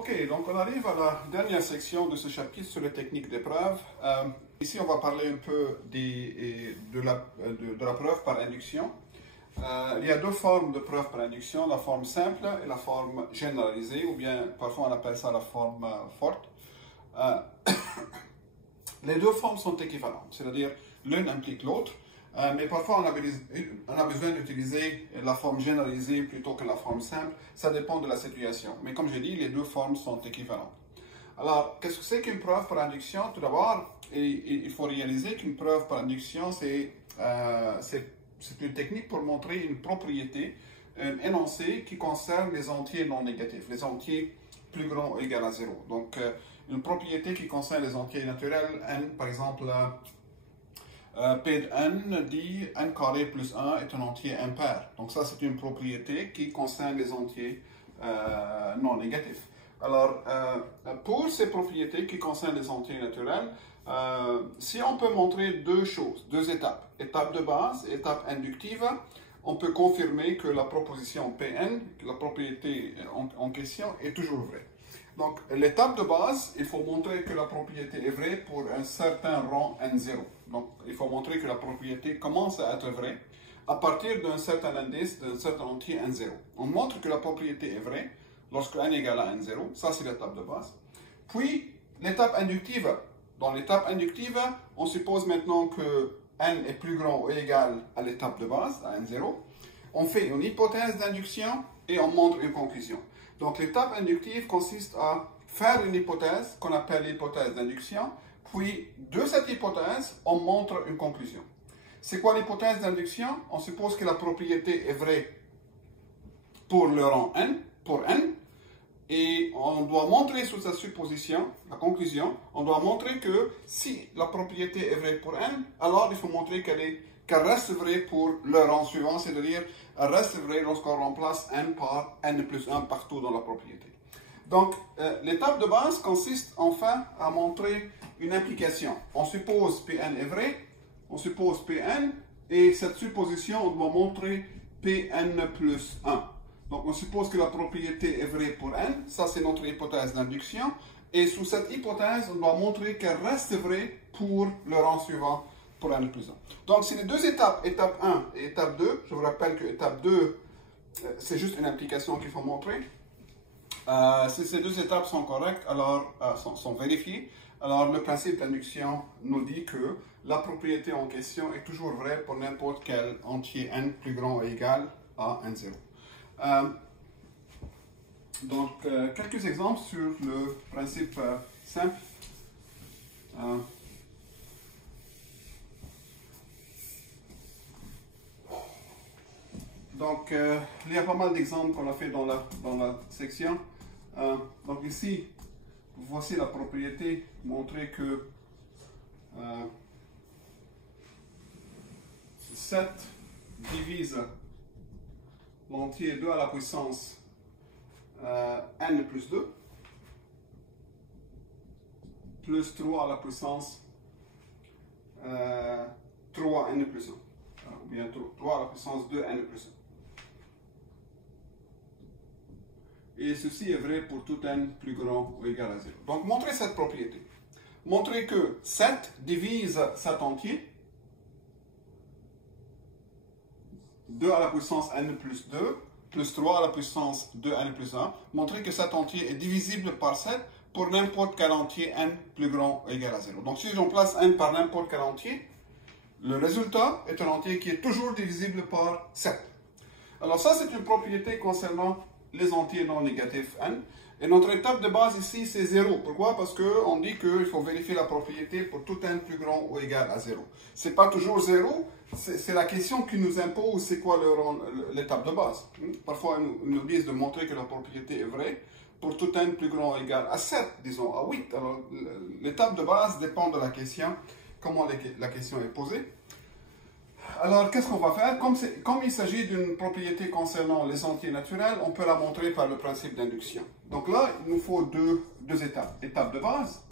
Ok, donc on arrive à la dernière section de ce chapitre sur les techniques d'épreuve. Ici, on va parler un peu de la preuve par induction. Il y a deux formes de preuve par induction, la forme simple et la forme généralisée, ou bien parfois on appelle ça la forme forte. Les deux formes sont équivalentes, c'est-à-dire l'une implique l'autre, mais parfois on a besoin d'utiliser la forme généralisée plutôt que la forme simple, ça dépend de la situation. Mais comme j'ai dit, les deux formes sont équivalentes. Alors, qu'est-ce que c'est qu'une preuve par induction? Tout d'abord, il faut réaliser qu'une preuve par induction, c'est une technique pour montrer une propriété, un énoncé qui concerne les entiers non négatifs, les entiers plus grands ou égal à 0. Donc, une propriété qui concerne les entiers naturels, n, par exemple, P de n dit n carré plus 1 est un entier impair. Donc ça, c'est une propriété qui concerne les entiers non négatifs. Alors, pour ces propriétés qui concernent les entiers naturels, si on peut montrer deux choses, deux étapes, étape de base et étape inductive, on peut confirmer que la proposition Pn, la propriété en question, est toujours vraie. Donc, l'étape de base, il faut montrer que la propriété est vraie pour un certain rang n0. Donc, il faut montrer que la propriété commence à être vraie à partir d'un certain indice, d'un certain entier n0. On montre que la propriété est vraie lorsque n égale à n0. Ça, c'est l'étape de base. Puis, l'étape inductive. Dans l'étape inductive, on suppose maintenant que n est plus grand ou égal à l'étape de base, à n0. On fait une hypothèse d'induction et on montre une conclusion. Donc, l'étape inductive consiste à faire une hypothèse qu'on appelle l'hypothèse d'induction, puis de cette hypothèse, on montre une conclusion. C'est quoi l'hypothèse d'induction? On suppose que la propriété est vraie pour le rang n, pour n, et on doit montrer sous cette supposition, la conclusion, on doit montrer que si la propriété est vraie pour n, alors il faut montrer qu'elle reste vraie pour le rang suivant, c'est-à-dire elle reste vraie lorsqu'on remplace n par n plus 1 partout dans la propriété. Donc, l'étape de base consiste enfin à montrer une implication. On suppose Pn est vrai, on suppose Pn, et cette supposition, on doit montrer Pn plus 1. Donc, on suppose que la propriété est vraie pour n, ça c'est notre hypothèse d'induction, et sous cette hypothèse, on doit montrer qu'elle reste vraie pour le rang suivant, pour n plus 1. Donc, c'est les deux étapes, étape 1 et étape 2. Je vous rappelle que étape 2, c'est juste une implication qu'il faut montrer. Si ces deux étapes sont correctes, alors sont vérifiées, alors le principe d'induction nous dit que la propriété en question est toujours vraie pour n'importe quel entier n plus grand ou égal à n0. Donc, quelques exemples sur le principe simple. Donc, il y a pas mal d'exemples qu'on a fait dans la section. Donc ici, voici la propriété, montrer que 7 divise l'entier 2 à la puissance n plus 2, plus 3 à la puissance 3n plus 1, ou bien 3 à la puissance 2n plus 1. Et ceci est vrai pour tout n plus grand ou égal à 0. Donc, montrez cette propriété. Montrez que 7 divise cet entier, 2 à la puissance n plus 2, plus 3 à la puissance 2n plus 1. Montrez que cet entier est divisible par 7 pour n'importe quel entier n plus grand ou égal à 0. Donc, si j'emplace n par n'importe quel entier, le résultat est un entier qui est toujours divisible par 7. Alors, ça, c'est une propriété concernant les entiers non négatifs n. Et notre étape de base ici, c'est 0. Pourquoi? Parce qu'on dit qu'il faut vérifier la propriété pour tout n plus grand ou égal à 0. Ce n'est pas toujours 0, c'est la question qui nous impose c'est quoi l'étape de base. Parfois, ils nous disent de montrer que la propriété est vraie pour tout n plus grand ou égal à 7, disons à 8. Alors, l'étape de base dépend de la question, comment la question est posée. Alors, qu'est-ce qu'on va faire? Comme il s'agit d'une propriété concernant les entiers naturels, on peut la montrer par le principe d'induction. Donc là, il nous faut deux étapes. Étape de base.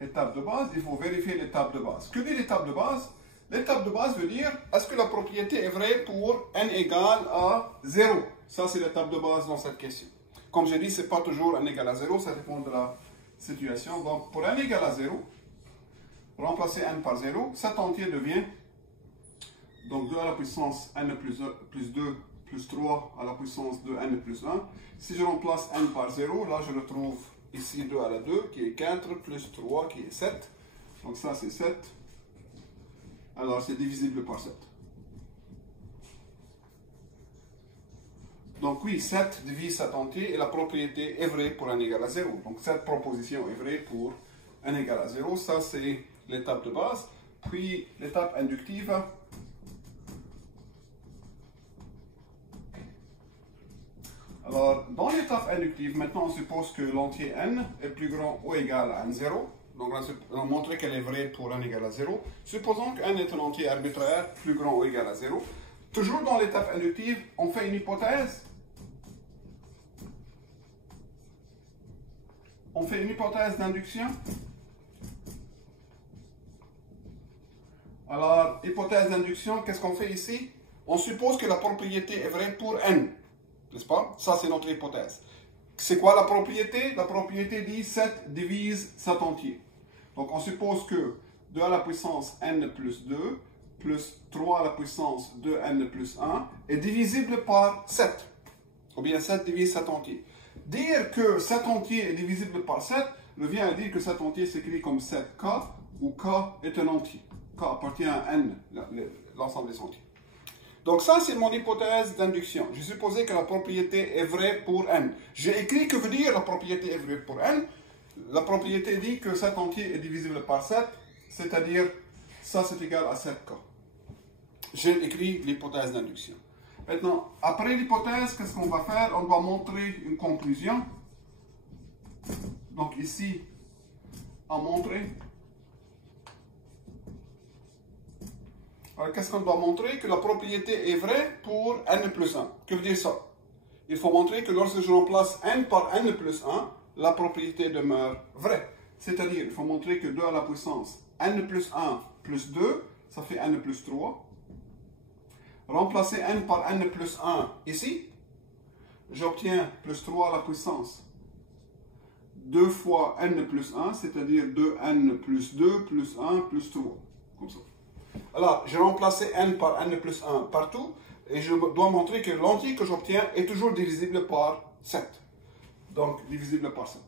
Étape de base, il faut vérifier l'étape de base. Que dit l'étape de base? L'étape de base veut dire, est-ce que la propriété est vraie pour n égale à 0? Ça, c'est l'étape de base dans cette question. comme j'ai dit, ce n'est pas toujours n égale à 0, ça dépend de la situation. Donc, pour n égale à 0, remplacer n par 0, cet entier devient donc 2 à la puissance n plus 2 plus 3 à la puissance de n plus 1. Si je remplace n par 0, là je retrouve ici 2 à la 2 qui est 4 plus 3 qui est 7. Donc ça c'est 7. Alors c'est divisible par 7. Donc oui, 7 divise cet entier et la propriété est vraie pour n égale à 0. Donc cette proposition est vraie pour n égale à 0. Ça c'est l'étape de base. Puis l'étape inductive. Alors, dans l'étape inductive, maintenant on suppose que l'entier n est plus grand ou égal à n0. Donc on a montré qu'elle est vraie pour n égale à 0. Supposons que n est un entier arbitraire plus grand ou égal à 0. Toujours dans l'étape inductive, on fait une hypothèse. On fait une hypothèse d'induction. Alors, hypothèse d'induction, qu'est-ce qu'on fait ici? On suppose que la propriété est vraie pour n. N'est-ce pas? Ça, c'est notre hypothèse. C'est quoi la propriété? La propriété dit 7 divise cet entier. Donc, on suppose que 2 à la puissance n plus 2 plus 3 à la puissance de n plus 1 est divisible par 7. Ou bien 7 divise cet entier. Dire que cet entier est divisible par 7 revient à dire que cet entier s'écrit comme 7k, où k est un entier. K appartient à n, l'ensemble des entiers. Donc ça, c'est mon hypothèse d'induction. J'ai supposé que la propriété est vraie pour n. J'ai écrit que veut dire la propriété est vraie pour n. La propriété dit que cet entier est divisible par 7, c'est-à-dire ça c'est égal à 7k. J'ai écrit l'hypothèse d'induction. Maintenant, après l'hypothèse, qu'est-ce qu'on va faire? On doit montrer une conclusion. Donc ici, à montrer. Alors, qu'est-ce qu'on doit montrer? Que la propriété est vraie pour n plus 1. Que veut dire ça? Il faut montrer que lorsque je remplace n par n plus 1, la propriété demeure vraie. C'est-à-dire, il faut montrer que 2 à la puissance n plus 1 plus 2, ça fait n plus 3. Remplacer n par n plus 1 ici, j'obtiens plus 3 à la puissance 2 fois n plus 1, c'est-à-dire 2n plus 2 plus 1 plus 3. Comme ça. Alors, j'ai remplacé n par n plus 1 partout, et je dois montrer que l'entier que j'obtiens est toujours divisible par 7. Donc, divisible par 7.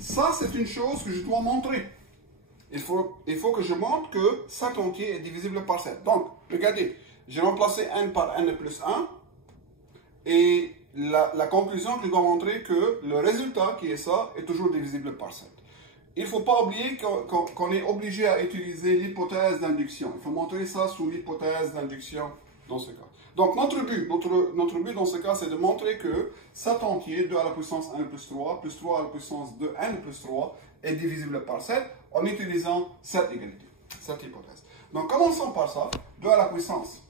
Ça, c'est une chose que je dois montrer. Il faut que je montre que cet entier est divisible par 7. Donc, regardez, j'ai remplacé n par n plus 1, et la conclusion que je dois montrer que le résultat qui est ça est toujours divisible par 7. Il ne faut pas oublier qu'on est obligé à utiliser l'hypothèse d'induction. Il faut montrer ça sous l'hypothèse d'induction dans ce cas. Donc notre but dans ce cas, c'est de montrer que cet entier, 2 à la puissance n plus 3 à la puissance de n plus 3 est divisible par 7 en utilisant cette égalité, cette hypothèse. Donc commençons par ça. 2 à la puissance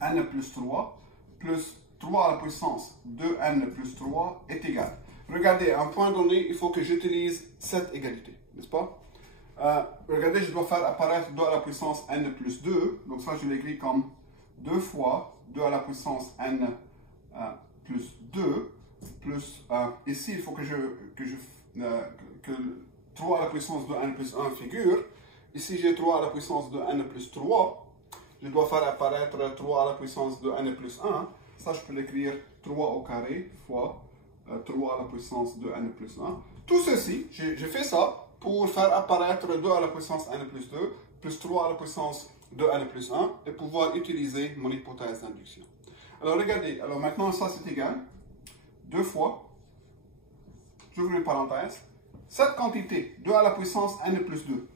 n plus 3 plus 3 à la puissance de n plus 3 est égal. Regardez, à un point donné, il faut que j'utilise cette égalité, n'est-ce pas? Regardez, je dois faire apparaître 2 à la puissance n plus 2. Donc ça, je l'écris comme 2 fois 2 à la puissance n plus 2 plus, ici, il faut que 3 à la puissance de n plus 1 figure. Ici, j'ai 3 à la puissance de n plus 3. Je dois faire apparaître 3 à la puissance de n plus 1. Ça, je peux l'écrire 3 au carré fois 3 à la puissance de n plus 1. Tout ceci, j'ai fait ça pour faire apparaître 2 à la puissance n plus 2 plus 3 à la puissance de n plus 1 et pouvoir utiliser mon hypothèse d'induction. Alors regardez, alors maintenant ça c'est égal 2 fois, j'ouvre une parenthèse, cette quantité 2 à la puissance n plus 2.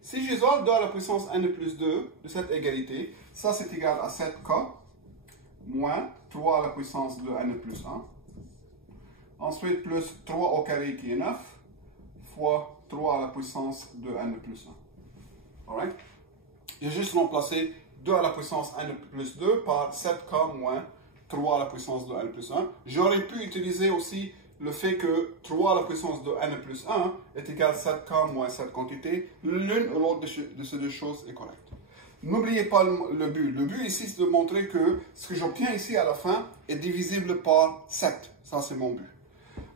Si j'isole 2 à la puissance n plus 2 de cette égalité, ça c'est égal à 7k moins 3 à la puissance de n plus 1. Ensuite, plus 3 au carré qui est 9, fois 3 à la puissance de n plus 1. Alright? J'ai juste remplacé 2 à la puissance n plus 2 par 7k moins 3 à la puissance de n plus 1. J'aurais pu utiliser aussi le fait que 3 à la puissance de n plus 1 est égal à 7k moins cette quantité. L'une ou l'autre de ces deux choses est correcte. N'oubliez pas le but. Le but ici, c'est de montrer que ce que j'obtiens ici à la fin est divisible par 7. Ça, c'est mon but.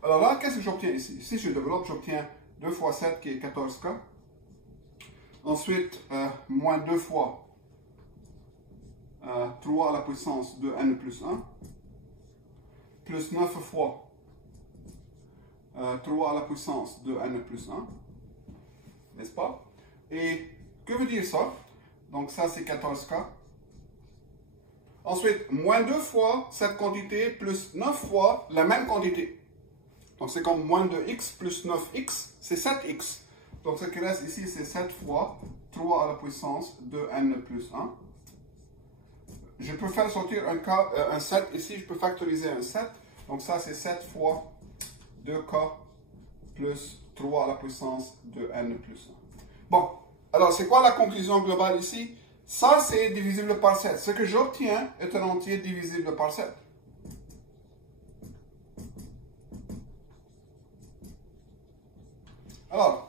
Alors là, qu'est-ce que j'obtiens ici? Si je développe, j'obtiens 2 fois 7 qui est 14K. Ensuite, moins 2 fois 3 à la puissance de n plus 1. Plus 9 fois 3 à la puissance de n plus 1. N'est-ce pas? Et que veut dire ça? Donc ça, c'est 14K. Ensuite, moins 2 fois cette quantité plus 9 fois la même quantité. Donc c'est comme moins 2x plus 9x, c'est 7x. Donc ce qui reste ici, c'est 7 fois 3 à la puissance de n plus 1. Je peux faire sortir un 7 ici, je peux factoriser un 7. Donc ça, c'est 7 fois 2k plus 3 à la puissance de n plus 1. Bon, alors c'est quoi la conclusion globale ici? Ça, c'est divisible par 7. Ce que j'obtiens est un entier divisible par 7. Alors,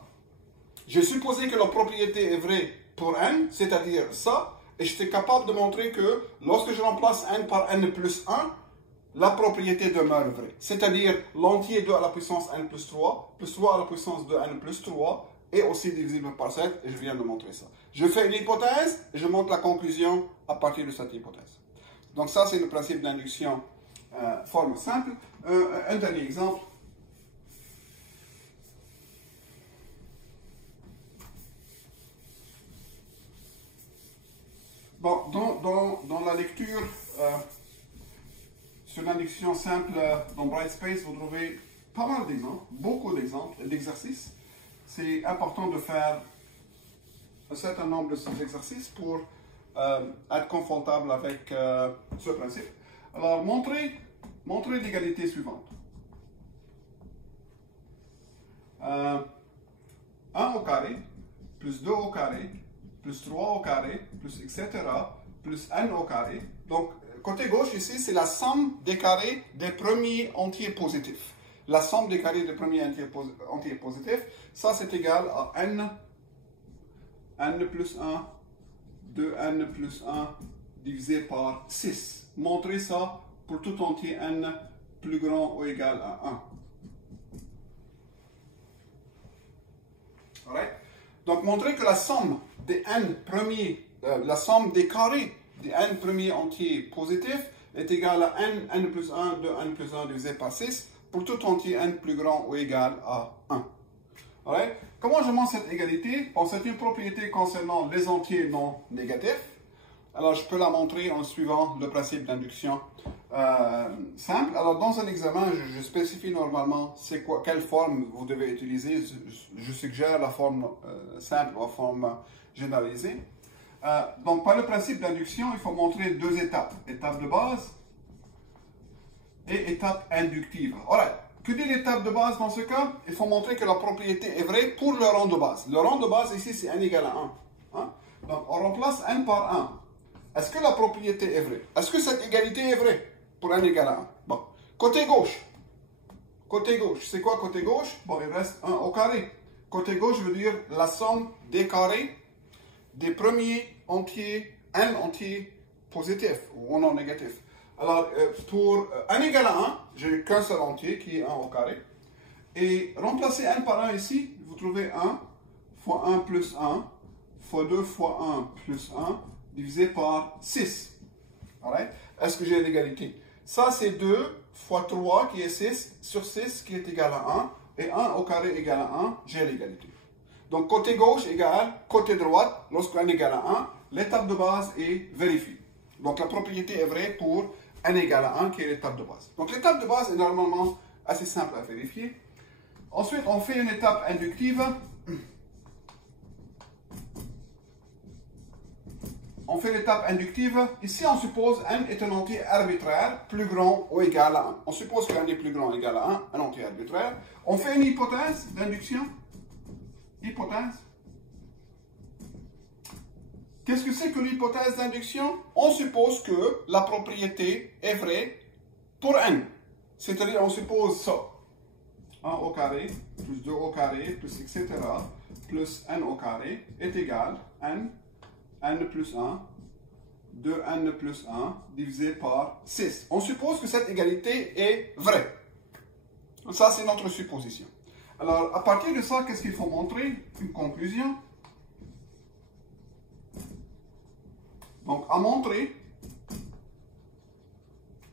j'ai supposé que la propriété est vraie pour n, c'est-à-dire ça, et j'étais capable de montrer que lorsque je remplace n par n plus 1, la propriété demeure vraie. C'est-à-dire l'entier 2 à la puissance n plus 3 à la puissance de n plus 3 est aussi divisible par 7, et je viens de montrer ça. Je fais une hypothèse, et je montre la conclusion à partir de cette hypothèse. Donc ça, c'est le principe d'induction forme simple. Un dernier exemple. Bon, dans la lecture sur l'induction simple dans Brightspace, vous trouvez pas mal d'exemples, beaucoup d'exemples, d'exercices. C'est important de faire un certain nombre de ces exercices pour être confortable avec ce principe. Alors, montrez l'égalité suivante. 1 au carré, plus 2 au carré, plus 3 au carré, plus etc., plus n au carré. Donc, côté gauche ici, c'est la somme des carrés des premiers entiers positifs. La somme des carrés des premiers entiers positifs, ça c'est égal à n plus 1, 2n plus 1 divisé par 6. Montrez ça pour tout entier n plus grand ou égal à 1. Alright? Donc, montrez que la somme des n premiers, la somme des carrés des n premiers entiers positifs est égale à n plus 1 de n plus 1 divisé par 6 pour tout entier n plus grand ou égal à 1. Alright? Comment je montre cette égalité? Bon, c'est une propriété concernant les entiers non négatifs. Alors, je peux la montrer en suivant le principe d'induction simple. Alors, dans un examen, je spécifie normalement quelle forme vous devez utiliser. Je suggère la forme simple ou la forme généralisée. Donc, par le principe d'induction, il faut montrer 2 étapes. Étape de base et étape inductive. Alright. Que dit l'étape de base dans ce cas? Il faut montrer que la propriété est vraie pour le rang de base. Le rang de base ici, c'est n égale à 1. Hein? Donc, on remplace n par 1. Est-ce que la propriété est vraie? Est-ce que cette égalité est vraie pour n égale à 1? Bon. Côté gauche. Côté gauche. C'est quoi côté gauche? Bon, il reste 1 au carré. Côté gauche veut dire la somme des carrés des premiers entiers, n entiers positifs ou non négatifs. Alors, pour n égale à 1, j'ai qu'un seul entier qui est 1 au carré. Et remplacer n par 1 ici, vous trouvez 1 fois 1 plus 1 fois 2 fois 1 plus 1 divisé par 6. Alright? Est-ce que j'ai l'égalité? Ça, c'est 2 fois 3 qui est 6 sur 6 qui est égal à 1. Et 1 au carré égale à 1, j'ai l'égalité. Donc, côté gauche égale côté droite, lorsque n égale à 1, l'étape de base est vérifiée. Donc, la propriété est vraie pour n égale à 1, qui est l'étape de base. Donc, l'étape de base est normalement assez simple à vérifier. Ensuite, on fait une étape inductive. On fait l'étape inductive. Ici, on suppose n est un entier arbitraire plus grand ou égal à 1. On suppose que n est plus grand ou égal à 1, un entier arbitraire. On fait une hypothèse d'induction. Hypothèse. Qu'est-ce que c'est que l'hypothèse d'induction? On suppose que la propriété est vraie pour n. C'est-à-dire, on suppose ça. 1 au carré, plus 2 au carré, plus etc., plus n au carré est égal à n n plus 1, 2n plus 1 divisé par 6. On suppose que cette égalité est vraie. Ça, c'est notre supposition. Alors, à partir de ça, qu'est-ce qu'il faut montrer? Une conclusion. Donc, à montrer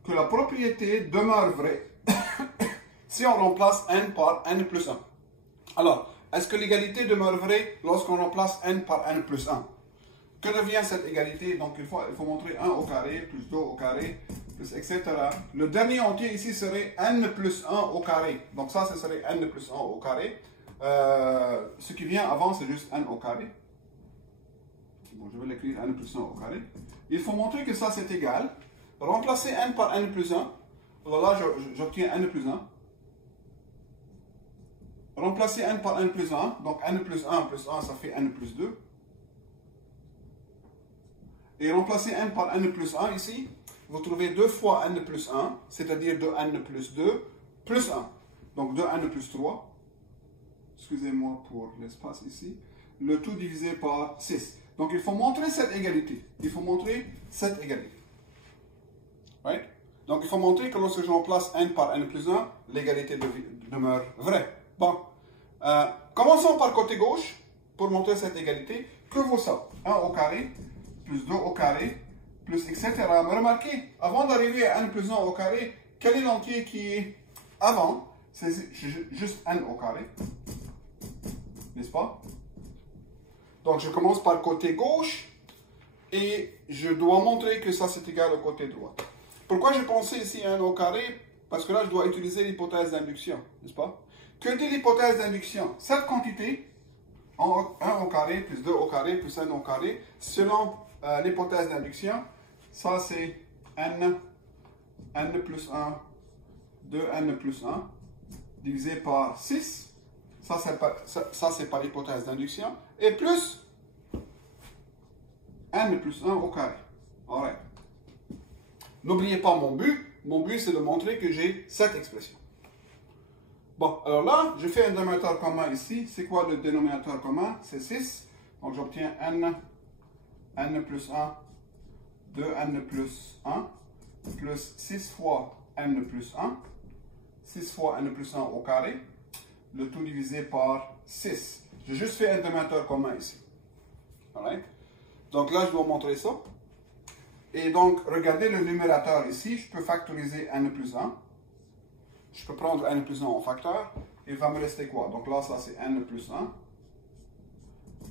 que la propriété demeure vraie si on remplace n par n plus 1. Alors, est-ce que l'égalité demeure vraie lorsqu'on remplace n par n plus 1? Que devient cette égalité? Donc, il faut montrer 1 au carré, plus 2 au carré, plus etc. Le dernier entier ici serait n plus 1 au carré. Donc, ça, ce serait n plus 1 au carré. Ce qui vient avant, c'est juste n au carré. Bon, je vais l'écrire n plus 1 au carré. Il faut montrer que ça, c'est égal. Remplacer n par n plus 1. Alors là, j'obtiens n plus 1. Remplacer n par n plus 1. Donc, n plus 1 plus 1, ça fait n plus 2. Et remplacer n par n plus 1 ici, vous trouvez 2 fois n plus 1, c'est-à-dire 2n plus 2, plus 1. Donc 2n plus 3, excusez-moi pour l'espace ici, le tout divisé par 6. Donc il faut montrer cette égalité. Il faut montrer cette égalité. Right? Donc il faut montrer que lorsque je remplace n par n plus 1, l'égalité demeure vraie. Bon, commençons par côté gauche pour montrer cette égalité. Que vaut ça? 1 au carré plus 2 au carré, plus etc. Mais remarquez, avant d'arriver à n plus 1 au carré, quel est l'entier qui est avant? C'est juste n au carré, n'est-ce pas? Donc je commence par côté gauche, et je dois montrer que ça c'est égal au côté droit. Pourquoi j'ai pensé ici n au carré? Parce que là je dois utiliser l'hypothèse d'induction, n'est-ce pas? Que dit l'hypothèse d'induction? Cette quantité, 1 au carré, plus 2 au carré, plus n au carré, selon l'hypothèse d'induction, ça c'est n plus 1, 2n plus 1, divisé par 6. Ça c'est par l'hypothèse d'induction. Et plus n plus 1 au carré. Alright. N'oubliez pas mon but. Mon but c'est de montrer que j'ai cette expression. Bon, alors là, je fais un dénominateur commun ici. C'est quoi le dénominateur commun? C'est 6. Donc j'obtiens n plus 1, 2n plus 1, plus 6 fois n plus 1, 6 fois n plus 1 au carré, le tout divisé par 6. J'ai juste fait un dénominateur commun ici. Alright? Donc là, je dois montrer ça. Et donc, regardez le numérateur ici. Je peux factoriser n plus 1. Je peux prendre n plus 1 en facteur. Il va me rester quoi? Donc là, ça c'est n plus 1.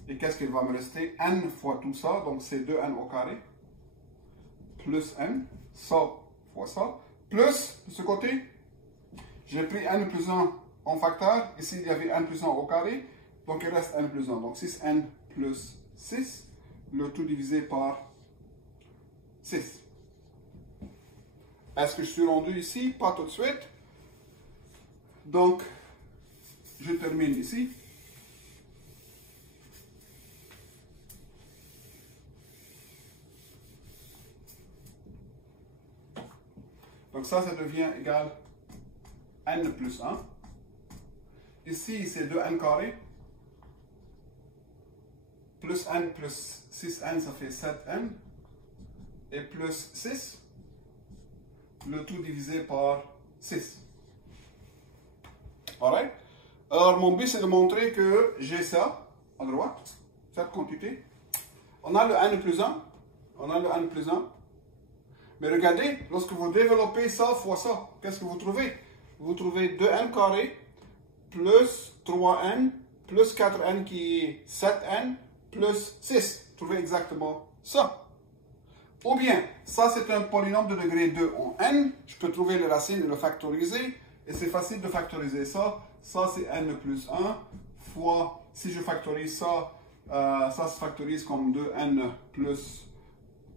Et qu'est-ce qu'il va me rester? N fois tout ça, donc c'est 2n au carré, plus n, ça fois ça, plus, de ce côté, j'ai pris n plus 1 en facteur, ici il y avait n plus 1 au carré, donc il reste n plus 1, donc 6n plus 6, le tout divisé par 6. Est-ce que je suis rendu ici? Pas tout de suite. Donc, je termine ici. Donc ça devient égal n plus 1. Ici, c'est 2n carré. Plus n plus 6n, ça fait 7n. Et plus 6. Le tout divisé par 6. Alright? Alors, mon but, c'est de montrer que j'ai ça, à droite, cette quantité. On a le n plus 1. On a le n plus 1. Mais regardez, lorsque vous développez ça fois ça, qu'est-ce que vous trouvez? Vous trouvez 2n carré plus 3n plus 4n qui est 7n plus 6. Vous trouvez exactement ça. Ou bien, ça c'est un polynôme de degré 2 en n. Je peux trouver les racines et le factoriser. Et c'est facile de factoriser ça. Ça c'est n plus 1 fois, si je factorise ça, ça se factorise comme 2n plus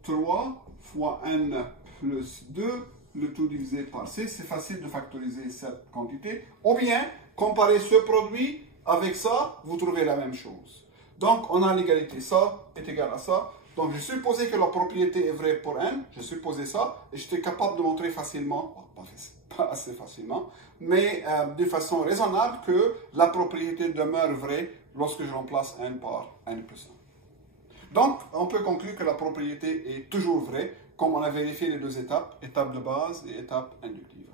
3 fois n plus 2, le tout divisé par 6. C'est facile de factoriser cette quantité. Ou bien, comparer ce produit avec ça, vous trouvez la même chose. Donc, on a l'égalité. Ça est égal à ça. Donc, j'ai supposé que la propriété est vraie pour n. J'ai supposé ça. Et j'étais capable de montrer facilement, pas assez facilement, mais de façon raisonnable que la propriété demeure vraie lorsque je remplace n par n plus 1. Donc, on peut conclure que la propriété est toujours vraie, comme on a vérifié les deux étapes, étape de base et étape inductive.